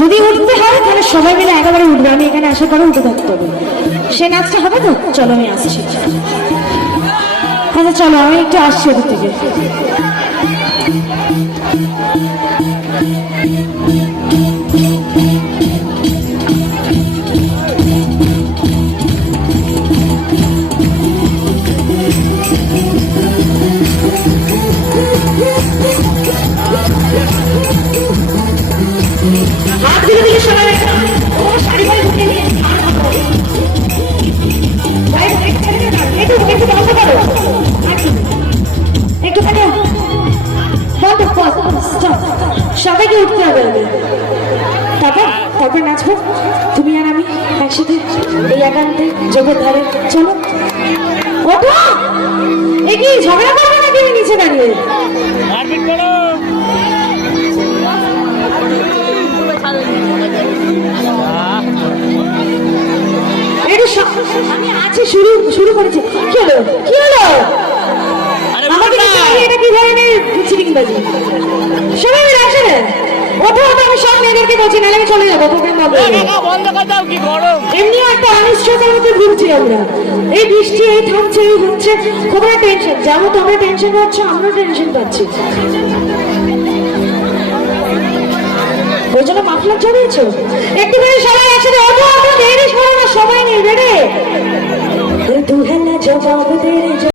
যদি উঠতে হয় তাহলে সবাই মিলে একেবারে উঠবে, আমি এখানে আসার পরে উঠে থাকতে হবে। সে নাচটা হবে তো? চলো আমি আসছি। আচ্ছা চলো আমি একটু আসছি ওদের থেকে। সবাইকে উঠতে হবে, তারপর নাচবো তুমি আর আমি একসাথে এই একান্তে জগৎ ধারে। চলো ওঠো। এ কি ঝগড়া করবে নাকি নিচে দাঁড়িয়ে? আমি আছি, শুরু করেছি। কি হলো কি হলো? আমাকে এটা কি ধরনের চিটিংবাজি? সবাই মিলে আসে না। ওঠো ওঠো, আমি সব মেয়েদেরকে বলছি, নাহলে আমি চলে যাবো। এমনিও একটা অনিশ্চয়তার মধ্যে ঘুরছি আমরা। এই বৃষ্টি, এই থামছে, এই হচ্ছে, তোমরা টেনশন, যেমন তোমরা টেনশন পাচ্ছ আমরাও টেনশন পাচ্ছি। ওই জন্য মাফলার জড়িয়েছো একটুখানি। সবাই একসাথে ওঠো ওঠো, দেরি করো না, সবাই নিয়ে বেড়ে।